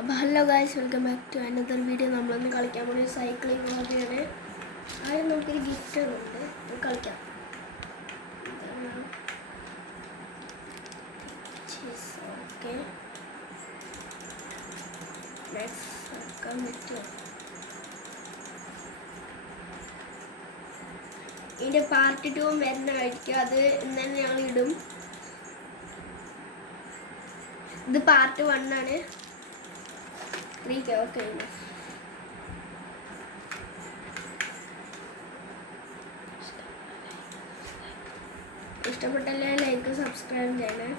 അപ്പോൾ hello guys, welcome back to another video. നമ്മളൊന്ന് കളിക്കാൻ പോയി സൈക്ലിംഗ് ഹോബിയാണ്. ആദ്യം നമുക്കൊരു ഗിഫ്റ്റ് ഉണ്ട്, കളിക്കാം. ഓക്കെ, എടുക്കാൻ പറ്റുമോ? ഇതിൻ്റെ പാർട്ട് 2 വരുന്നതായിരിക്കും. അത് ഇന്ന് തന്നെ ഞങ്ങൾ ഇടും. ഇത് പാർട്ട് 1 ആണ്. 3K okay. ഇഷ്ടപ്പെട്ടല്ലേ ലൈക്ക് സബ്സ്ക്രൈബ് ചെയ്യണേ.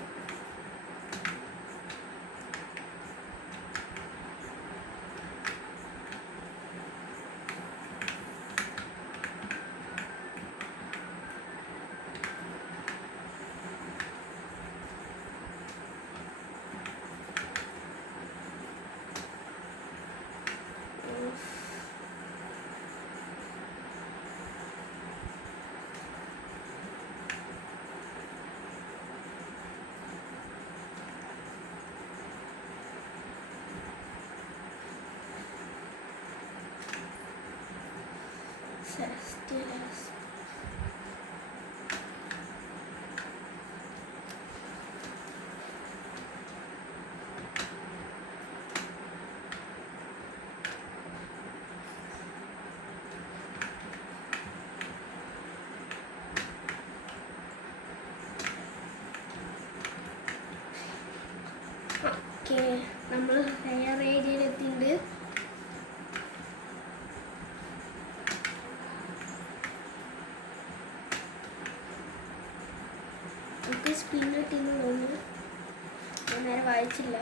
നമ്മൾ ഹെയർ ഏരിയയിലെത്തിണ്ട്. എനിക്ക് സ്പിൻ കിട്ടിയെന്ന് തോന്നുന്നു. ഞാൻ നേരെ വായിച്ചില്ല.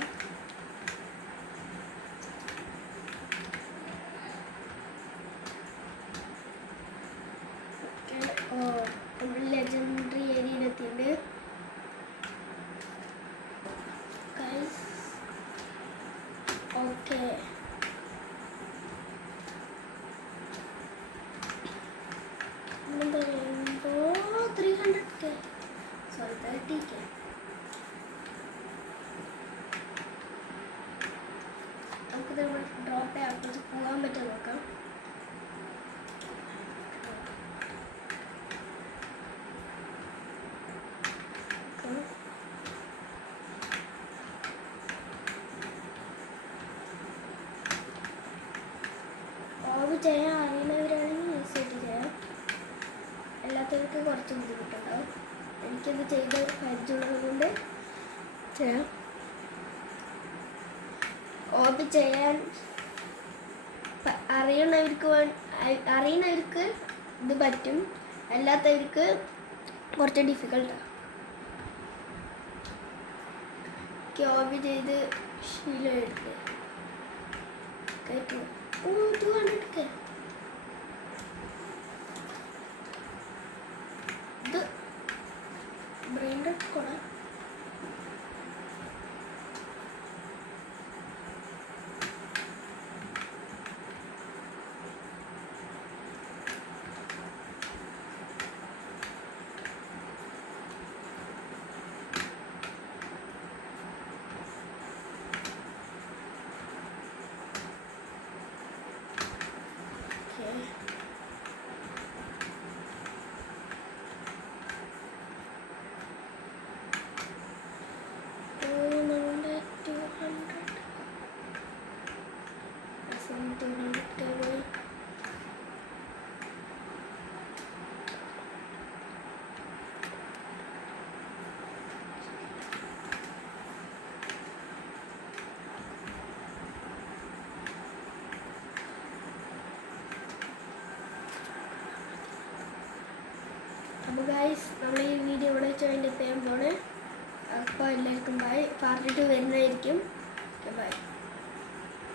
നമ്മൾ ലെജൻഡറി ഏരിയയിലെത്തിണ്ട്. ഓക്കെ, എന്തോ 300K, സോറി 30K. നമുക്കിത് ഡ്രോപ്പ് ചെയ്യാം. അപ്പുറത്ത് പോകാൻ പറ്റുമോ നോക്കാം. ചെയ്യാൻ അറിയുന്നവരാണെങ്കിൽ ഈസിയായിട്ട് ചെയ്യാം. എല്ലാത്തവർക്കും കുറച്ച് ബുദ്ധിമുട്ടുണ്ടാവും. എനിക്കത് ചെയ്ത് പരിചയമുള്ളത് കൊണ്ട് ചെയ്യാം. ഹോബി ചെയ്യാൻ അറിയുന്നവർക്ക് ഇത് പറ്റും, അല്ലാത്തവർക്ക് കുറച്ച് ഡിഫിക്കൽട്ടാണ്. ഹോബി ചെയ്ത് ശീലമെടുത്ത് കേട്ടു. 200K. ഇത് ബ്രാൻഡഡ് കൂടെ അപ്പോൾ ഗൈസ്, നമ്മൾ ഈ വീഡിയോ ഇവിടെ വെച്ച് അതിൻ്റെ ചെയ്യാൻ പോണേ. അപ്പോൾ എല്ലാവർക്കും ബൈ. പാർട്ട് 2 വരുന്നതായിരിക്കും. ബൈ.